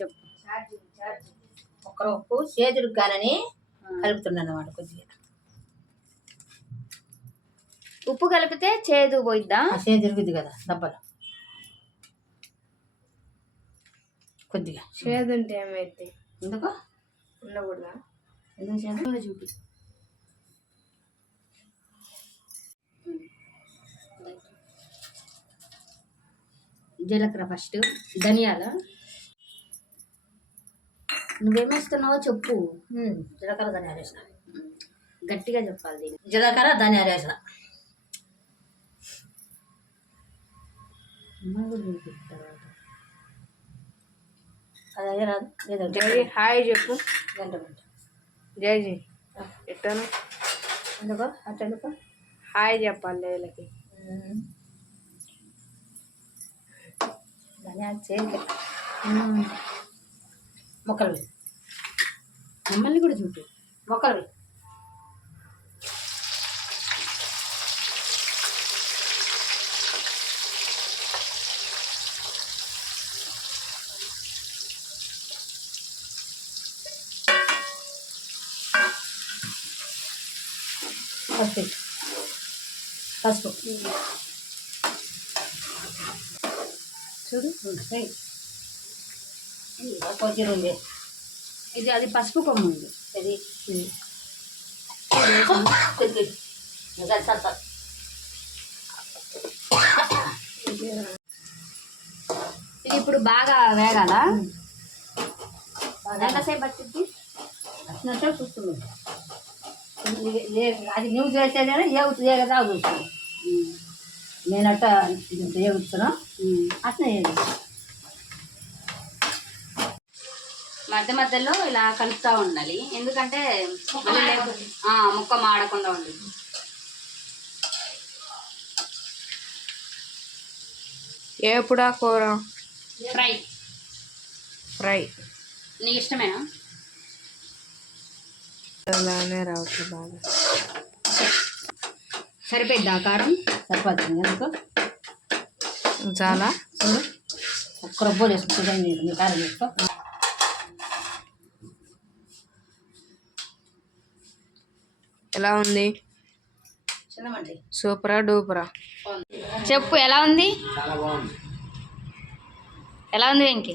చెప్పు. ఒక్క ఉప్పు చేతులకు గానని కలుపుతున్నాను అన్నమాట. కొద్దిగా ఉప్పు కలిపితే చేదు పోయిద్దా? చేదు తిరుగుద్ది కదా డబ్బాలో. కొద్దిగా చేదు ఉంటే ఏమైతే ఎందుకు ఉండకూడదా? ఎందుకు చేదు చూపి. జీలకర్ర ఫస్ట్, ధనియాల. నువ్వేమేస్తున్నావో చెప్పు. జీలకర్ర ధనియాలు వేసిన. గట్టిగా చెప్పాలి దీన్ని. జీలకర్ర ధనియాలు వేసిన. అది రాదు లేదా? జై హాయ్ చెప్పు. గంట జై జీ ఎట్టాను ఎందుకో అట్టెందుకో హాయ్ చెప్పాలి వీళ్ళకి. ధనియాలు చేయాలి. మొక్కలు మమ్మల్ని కూడా చూపి. మొక్కలు పసుపు చూడు. కొద్దిగా ఉంది ఇది అది పసుపు కొమ్ము ఉంది. ఇది ఇది ఇప్పుడు బాగా వేగాల. ఎంతసేపు పట్టింది? వచ్చినట్టే చూస్తుంది. అది నువ్వు చేసేదేనా ఏ కదా చూస్తుంది. నేనట్ట ఏగుతున్నా అట్నే మధ్య మధ్యలో ఇలా కలుపుతూ ఉండాలి. ఎందుకంటే ముక్క మాడకుండా ఉండదు. ఎప్పుడా కూర ఫ్రై ఫ్రై నీకు ఇష్టమేనా? రావచ్చు బాగా. సరిపోద్దా కారం? సరిపోతుంది. ఎందుకు చాలా చూడు. ఒక్క రొబ్బోలు వేసుకుంటుంది. మీ కారం వేసుకో. ఎలా ఉంది? చిన్నమండి సూపరా డూపరా? చెప్పు ఎలా ఉంది? చాలా బాగుంది. ఎలా ఉంది వెంకీ?